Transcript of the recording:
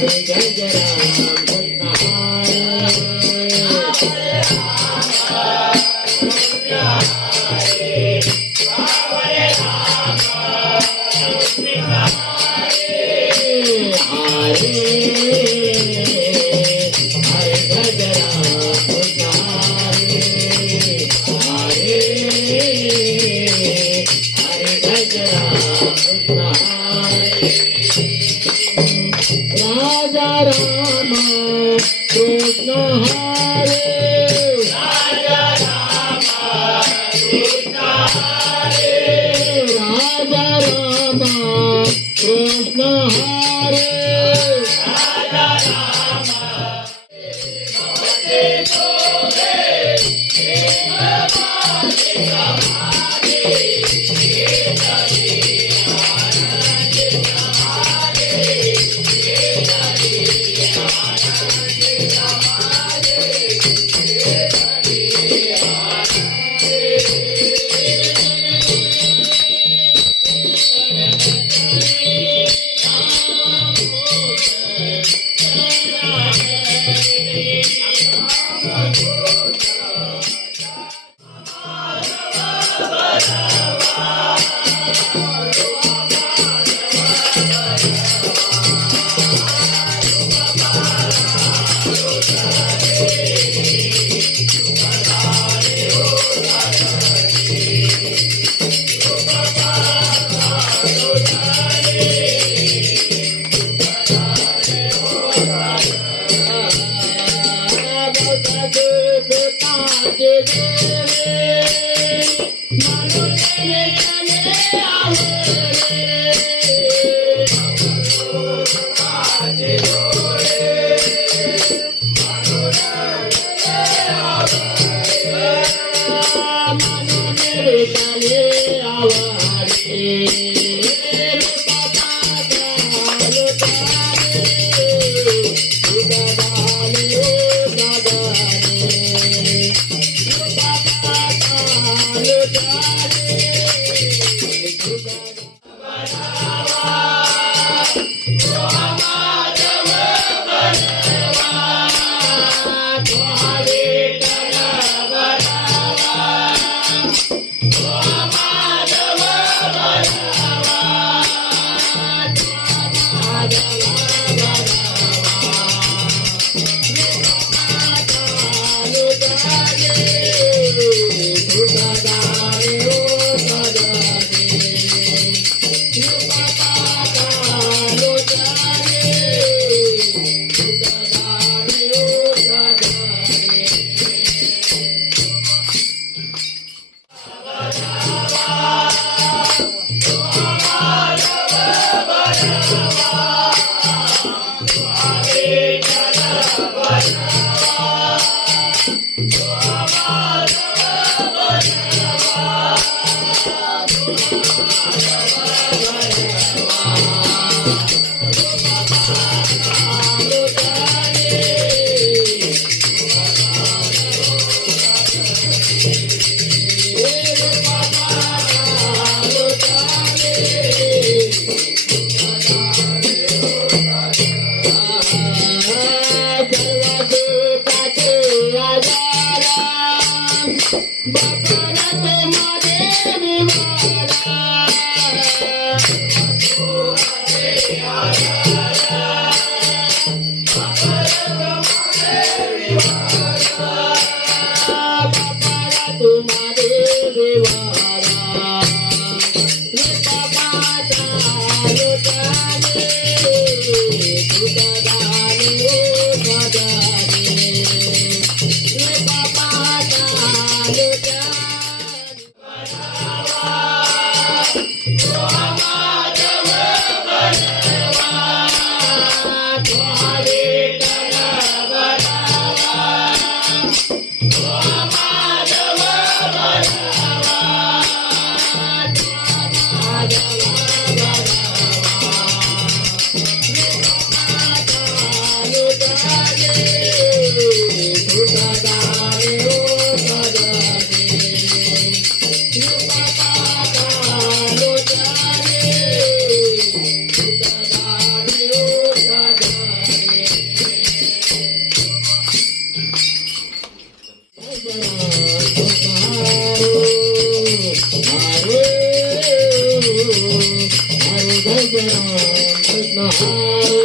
yeah, yeah, yeah. Mano, nene, nene. Hallelujah. Oh. बकरत मारे मुबारा Oh. Krishna Hare